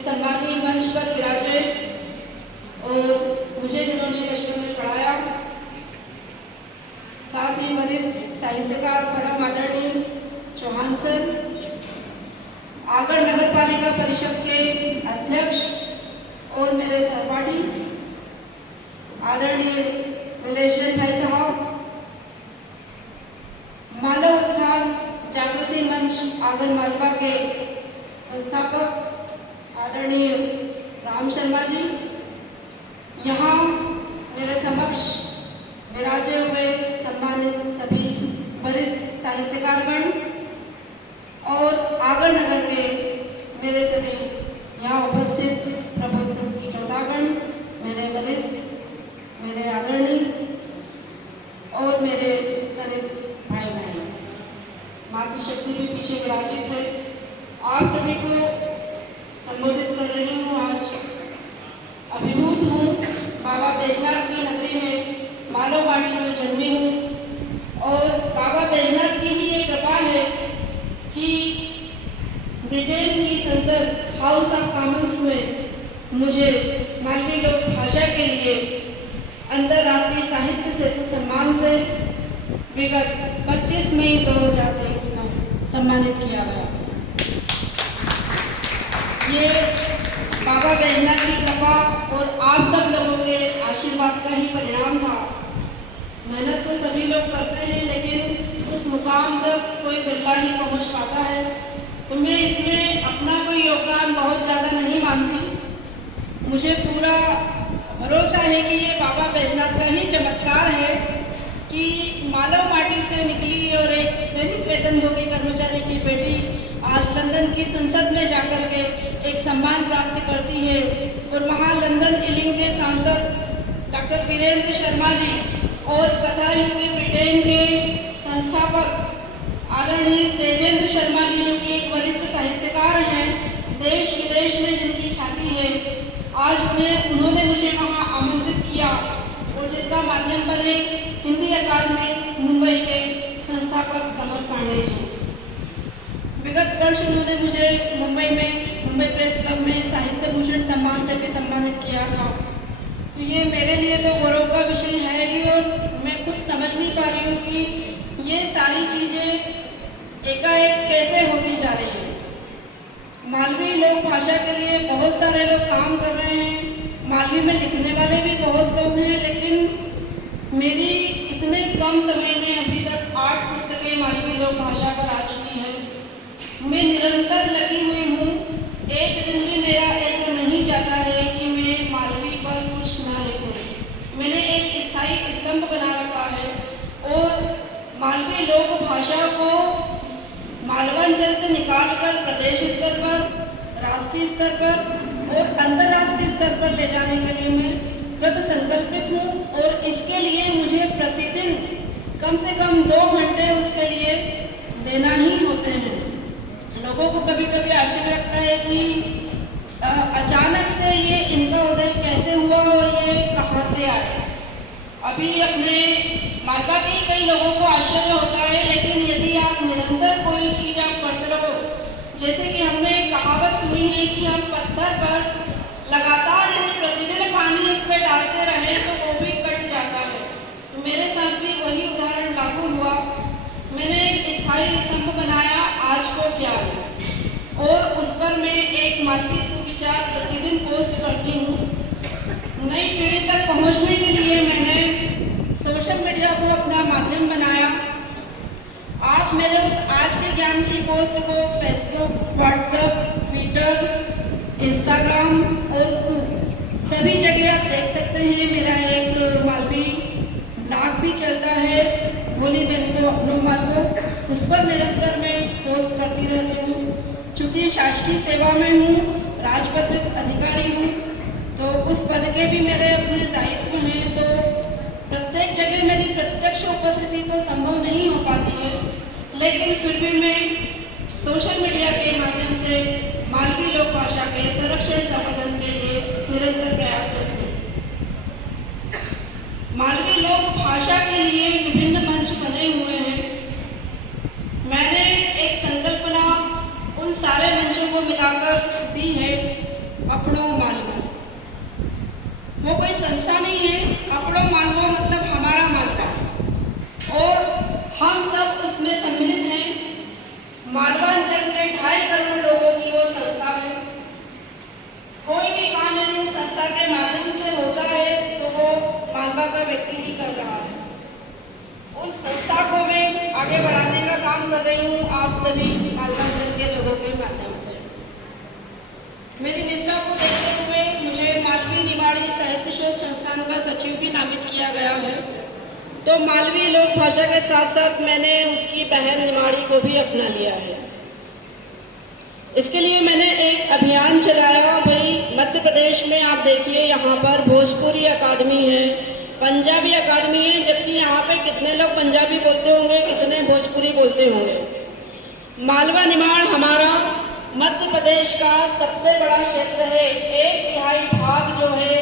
इस सम्मानीय मंच पर विराजे और मुझे जिन्होंने बचपन में पढ़ाया, साथ ही वरिष्ठ साहित्यकार परम आदरणीय चौहान सर, आगरा नगर पालिका परिषद के अध्यक्ष और मेरे सहपाठी आदरणीय नीलेश्वर भाई साहब, मानव उत्थान जागृति मंच आगर मालवा के संस्थापक आदरणीय राम शर्मा जी, यहाँ मेरे समक्ष विराजे हुए सम्मानित सभी वरिष्ठ साहित्यकारगण और आगर नगर के मेरे सभी यहाँ उपस्थित प्रबुद्ध श्रोतागण, मेरे वरिष्ठ, मेरे आदरणीय और मेरे कनिष्ठ भाई बहन, माँ की शक्ति भी पीछे विराजित है। आप सभी को संबोधित कर रही हूँ। आज अभिभूत हूँ बाबा बैजनाथ की नगरी में मालोवाड़ी में जन्मी हूँ और बाबा बैजनाथ की ही ये कृपा है कि ब्रिटेन की संसद हाउस ऑफ कॉमन्स में मुझे मालवी लोक भाषा के लिए अंतर्राष्ट्रीय साहित्य सेतु सम्मान से विगत 25 मई 2023 में सम्मानित किया गया। ये बाबा बैजनाथ की कृपा और आप सब लोगों के आशीर्वाद का ही परिणाम था। मेहनत तो सभी लोग करते हैं, लेकिन उस मुकाम तक कोई बिरला ही पहुंच पाता है। तो मैं इसमें अपना कोई योगदान बहुत ज़्यादा नहीं मानती। मुझे पूरा भरोसा है कि ये बाबा बैजनाथ का ही चमत्कार है कि मालव माटी से निकली और एक दैनिक वेतनभोगी कर्मचारी की बेटी आज लंदन की संसद में जाकर के एक सम्मान प्राप्त करती है और वहाँ लंदन इलिंग के सांसद डॉक्टर वीरेंद्र शर्मा जी और कथायुगी ब्रिटेन के संस्थापक आदरणीय तेजेंद्र शर्मा जी, जो कि एक वरिष्ठ साहित्यकार हैं, देश विदेश में जिनकी ख्याति है, आज उन्होंने मुझे वहाँ आमंत्रित किया और जिसका माध्यम बने हिंदी अकादमी मुंबई के संस्थापक प्रमोद पांडे जी। विगत वर्ष उन्होंने मुझे मुंबई प्रेस क्लब में साहित्य भूषण सम्मान से भी सम्मानित किया था। तो ये मेरे लिए तो गौरव का विषय है ही और मैं खुद समझ नहीं पा रही हूँ कि ये सारी चीज़ें एकाएक कैसे होती जा रही हैं। मालवी लोक भाषा के लिए बहुत सारे लोग काम कर रहे हैं, मालवी में लिखने वाले भी बहुत लोग हैं, लेकिन मेरी इतने कम समय में अभी तक 8 पुस्तकें मालवी लोक भाषा पर आ चुकी हैं। मैं निरंतर लगी हुई हूँ। एक दिन भी मेरा ऐसा नहीं जाता है कि मैं मालवी पर कुछ ना लिखूँ। मैंने एक स्थायी स्तंभ बना रखा है और मालवी लोक भाषा को मालवांचल से निकालकर प्रदेश स्तर पर, राष्ट्रीय स्तर पर और अंतर्राष्ट्रीय स्तर पर ले जाने के लिए मैं कृत संकल्पित हूँ और इसके लिए मुझे प्रतिदिन कम से कम 2 घंटे उसके लिए देना ही होते हैं। लोगों को कभी कभी आश्चर्य लगता है कि अचानक से ये इनका उदय कैसे हुआ और ये कहाँ से आए। अभी अपने मालवा के कई लोगों को आश्चर्य होता है, लेकिन यदि आप निरंतर कोई चीज़ आप करते रहो, जैसे कि हमने एक कहावत सुनी है कि हम पत्थर पर लगातार यदि प्रतिदिन पानी उस पर डालते रहे तो वो भी कट जाता है। तो मेरे साथ भी वही उदाहरण लागू हुआ। मैंने एक स्थायी स्तंभ बनाया, आज को क्या है, और उस पर मैं एक मालवी सुविचार प्रतिदिन पोस्ट करती हूँ। नई पीढ़ी तक पहुँचने के लिए मैंने सोशल मीडिया को अपना माध्यम बनाया। आप मेरे उस आज के ज्ञान की पोस्ट को फेसबुक, व्हाट्सएप, ट्विटर, इंस्टाग्राम और सभी जगह आप देख सकते हैं। मेरा एक मालवी ब्लॉग भी चलता है, भोली बहन को अपनो मालवो, उस पर निरंतर मैं पोस्ट करती रहती हूँ। चूँकि शासकीय सेवा में हूँ, राजपत्रित अधिकारी हूँ, तो उस पद के भी मेरे अपने दायित्व हैं। तो प्रत्येक जगह मेरी प्रत्यक्ष उपस्थिति तो संभव नहीं हो पाती है, लेकिन फिर भी मैं सोशल मीडिया के माध्यम से मालवी लोक भाषा के संरक्षण संवर्धन के लिए निरंतर प्रयासरत हूँ। मालवी लोक भाषा के लिए विभिन्न मंच बने हुए हैं। मैंने एक संकल्पना उन सारे मंचों को मिलाकर दी है। अपनो मालवो। वो कोई संस्था नहीं है, अपनो मालवो मतलब हमारा मालवा, और हम सब उसमें सम्मिलित हैं। मालवांचल के 2.5 करोड़ लोगों की वो संस्था है। कोई भी काम यदि उस संस्था के माध्यम से होता है तो वो मालवा का व्यक्ति ही कर रहा है। उस संस्था को मैं आगे बढ़ाने का काम कर रही हूँ आप सभी मालवांचल के लोगों के माध्यम से। मेरी निष्ठा को देखते हुए मुझे मालवी निमाड़ी साहित्य शोध संस्थान का सचिव भी नामित किया गया है। तो मालवी लोक भाषा के साथ साथ मैंने उसकी बहन निमाड़ी को भी अपना लिया है। इसके लिए मैंने एक अभियान चलाया। भाई मध्य प्रदेश में आप देखिए, यहाँ पर भोजपुरी अकादमी है, पंजाबी अकादमी है, जबकि यहाँ पे कितने लोग पंजाबी बोलते होंगे, कितने भोजपुरी बोलते होंगे। मालवा निमाड़ हमारा मध्य प्रदेश का सबसे बड़ा क्षेत्र है। 1/3 भाग जो है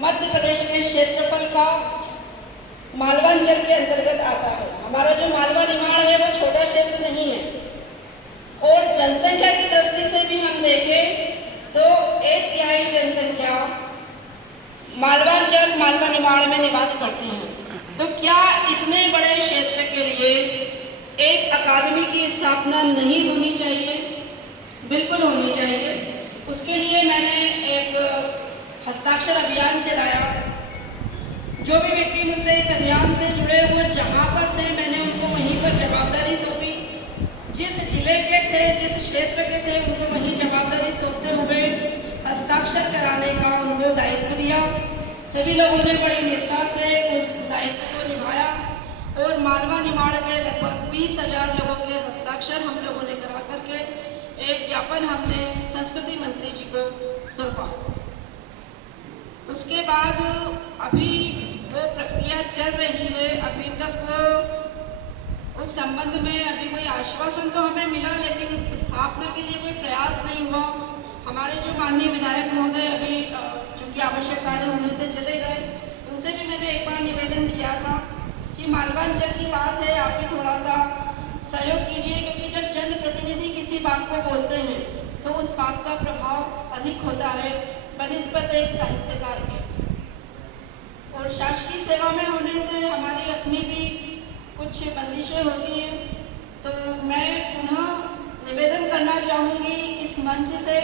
मध्य प्रदेश के क्षेत्रफल का मालवांचल के अंतर्गत आता है। हमारा जो मालवा निमाड़ है वो छोटा क्षेत्र नहीं है, और जनसंख्या की दृष्टि से भी हम देखें तो 1/3 जनसंख्या मालवांचल मालवा निमाड़ में निवास करते हैं। तो क्या इतने बड़े क्षेत्र के लिए एक अकादमी की स्थापना नहीं होनी चाहिए? बिल्कुल होनी चाहिए। उसके लिए मैंने एक हस्ताक्षर अभियान चलाया। जो भी व्यक्ति मुझसे इस अभियान से जुड़े हुए जहाँ पर थे, मैंने उनको वहीं पर जवाबदारी सौंपी। जिस जिले के थे, जिस क्षेत्र के थे, उनको वहीं जवाबदारी सौंपते हुए हस्ताक्षर कराने का उनको दायित्व दिया। सभी लोगों ने बड़ी निष्ठा से उस दायित्व को निभाया, और मालवा निमाड़ के लगभग 20,000 लोगों के हस्ताक्षर हम लोगों ने करा करके एक ज्ञापन हमने संस्कृति मंत्री जी को सौंपा। उसके बाद अभी वो प्रक्रिया चल रही है। अभी तक उस संबंध में अभी कोई आश्वासन तो हमें मिला, लेकिन स्थापना के लिए कोई प्रयास नहीं हुआ। हमारे जो माननीय विधायक महोदय अभी चूँकि आवश्यक कार्य होने से चले गए, उनसे भी मैंने एक बार निवेदन किया था कि मालवांचल की बात है, आप भी थोड़ा सा सहयोग कीजिए, क्योंकि जब जनप्रतिनिधि किसी बात को बोलते हैं तो उस बात का प्रभाव अधिक होता है बनिस्बत एक साहित्यकार के। और शासकीय सेवा में होने से हमारी अपनी भी कुछ बंदिशें होती हैं। तो मैं पुनः निवेदन करना चाहूँगी इस मंच से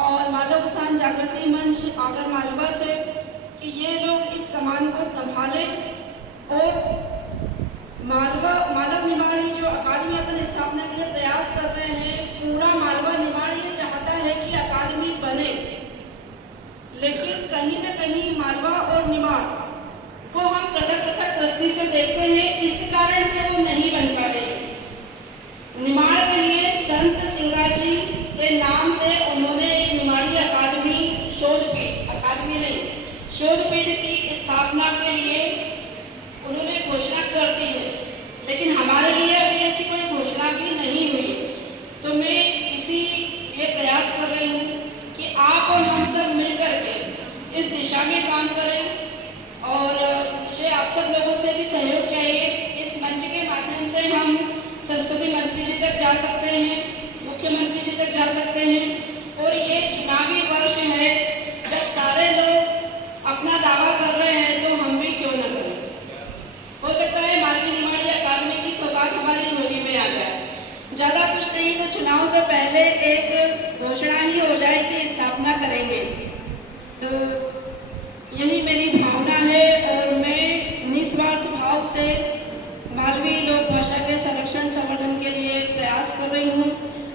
और मानव उत्थान जागृति मंच आगर मालवा से कि ये लोग इस कमान को संभालें, और मालव निमाड़ी जो अकादमी अपन स्थापना के लिए प्रयास कर रहे हैं, पूरा मालवा निमाड़ ये चाहता है कि अकादमी बने, लेकिन कहीं न कहीं मालवा और निमाड़ को हम पृथक पृथक दृष्टि से देखते हैं, इस कारण से वो नहीं बन पा रहे। निमाड़ के लिए संत सिंगार जी के नाम से उन्होंने एक निमाड़ी अकादमी, शोधपीठ, अकादमी नहीं, शोधपीठ की स्थापना के लिए उन्होंने घोषणा कर दी है, लेकिन हमारे लिए अभी ऐसी कोई घोषणा भी नहीं हुई। तो मैं इसी ये प्रयास कर रही हूँ कि आप और हम सब मिलकर के इस दिशा में काम करें, और मुझे आप सब लोगों से भी सहयोग चाहिए। इस मंच के माध्यम से हम संस्कृति मंत्री जी तक जा सकते हैं, मुख्यमंत्री जी तक जा सकते हैं, और ये चुनावी वर्ष है, जब सारे लोग अपना दावा कर रहे हैं तो हम भी क्यों न करें। हो सकता है मालवी निमाड़ी अकादमी की सौगात हमारी झोली में आ जाए। ज़्यादा कुछ नहीं तो चुनाव से पहले एक घोषणा ही हो जाए कि स्थापना करेंगे। तो यही मेरी भावना है, और मैं निस्वार्थ भाव से मालवी लोक भाषा के संरक्षण संवर्धन के लिए प्रयास कर रही हूँ।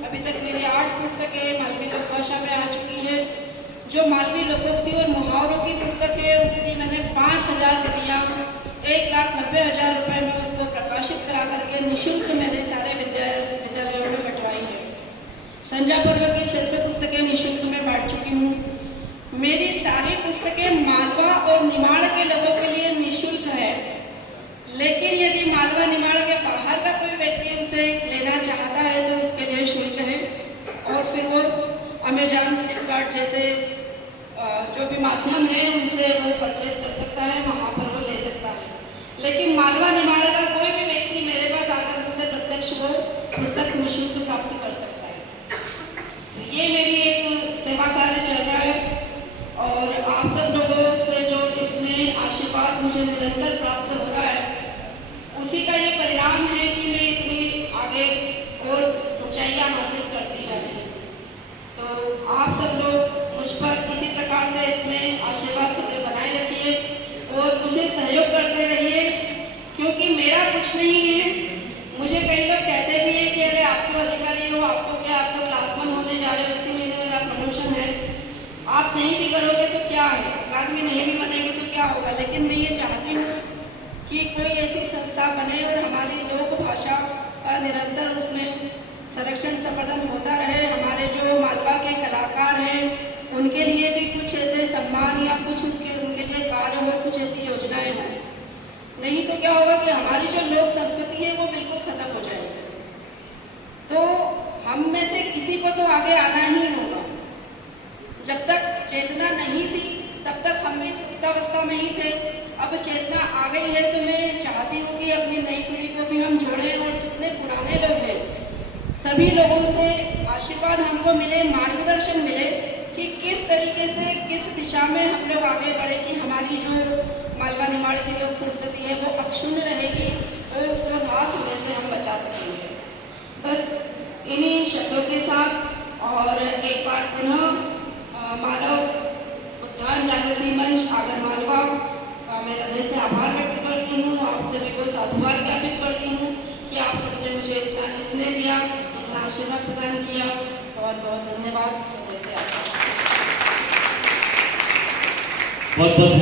अभी तक मेरी 8 पुस्तकें मालवी लोक भाषा में आ चुकी है। जो मालवी लोकोक्ति और मुहावरों की पुस्तक है, उसकी मैंने 5,000 प्रतियाँ 1,90,000 रुपये में उसको प्रकाशित करा करके निःशुल्क मैंने सारे विद्यालयों में बंटवाई है। संजा पर्व की 600 पुस्तकें निःशुल्क में बांट चुकी हूँ। मेरी सारी पुस्तकें मालवा और निमाड़ के लोगों के लिए निःशुल्क है, लेकिन यदि मालवा निमाड़ के बाहर का कोई व्यक्ति उसे लेना चाहता है तो उसके लिए शुल्क है, और फिर वो अमेजॉन, फ्लिपकार्ट जैसे जो भी माध्यम है उनसे वो परचेज कर सकता है, वहाँ पर वो ले सकता है। लेकिन मालवा निमाड़ का कोई भी व्यक्ति मेरे पास आकर मुझसे प्रत्यक्ष वो पुस्तक निःशुल्क प्राप्त कर सकता है। ये मेरी एक सेवा कार्य चल रहा है। और आप सब लोगों से जो इसमें आशीर्वाद मुझे निरंतर प्राप्त हो रहा है, उसी का ये परिणाम है कि मैं इतनी आगे और ऊंचाइयां हासिल करती जा रही हूँ। तो आप सब लोग मुझ पर किसी प्रकार से इसमें आशीर्वाद सदैव बनाए रखिए और मुझे सहयोग करते रहिए, क्योंकि मेरा कुछ नहीं है। मुझे कई लोग कहते भी हैं कि अरे आप तो अधिकारी हो, आपको क्या, आप तो क्लास 1 होने जा रहे हो, इसी महीने मेरा प्रमोशन है, आप नहीं भी करोगे तो क्या है, बाद में नहीं भी बनेंगे तो क्या होगा। लेकिन मैं ये चाहती हूँ कि कोई ऐसी संस्था बने और हमारी लोक भाषा का निरंतर उसमें संरक्षण संवर्धन होता रहे। हमारे जो मालवा के कलाकार हैं उनके लिए भी कुछ ऐसे सम्मान या कुछ उनके लिए कार्य हो, कुछ ऐसी योजनाएं हों। नहीं तो क्या होगा कि हमारी जो लोक संस्कृति है वो बिल्कुल खत्म हो जाएगी। तो हम में से किसी को तो आगे आना ही होगा। जब तक चेतना नहीं थी तब तक हम भी सुप्तावस्था में ही थे। अब चेतना आ गई है तो मैं चाहती हूँ कि अपनी नई पीढ़ी को भी हम जोड़ें और जितने पुराने लोग हैं सभी लोगों से आशीर्वाद हमको मिले, मार्गदर्शन मिले कि किस तरीके से, किस दिशा में हम लोग आगे बढ़े कि हमारी जो मालवा निमाड़ की लोक संस्कृति है वो अक्षुण्ण रहेगी और उसको ह्रास होने से हम बचा सकेंगे। बस इन्हीं शब्दों के साथ और एक बार पुनः मानव उत्थान जागृति मंच आगर मालवा मैं हृदय से आभार व्यक्त करती हूँ। आप सभी को साधुवाद ज्ञापित करती हूँ कि आप सबने मुझे इतना स्नेह दिया, इतना आशीर्वाद प्रदान किया। बहुत बहुत धन्यवाद। बहुत बहुत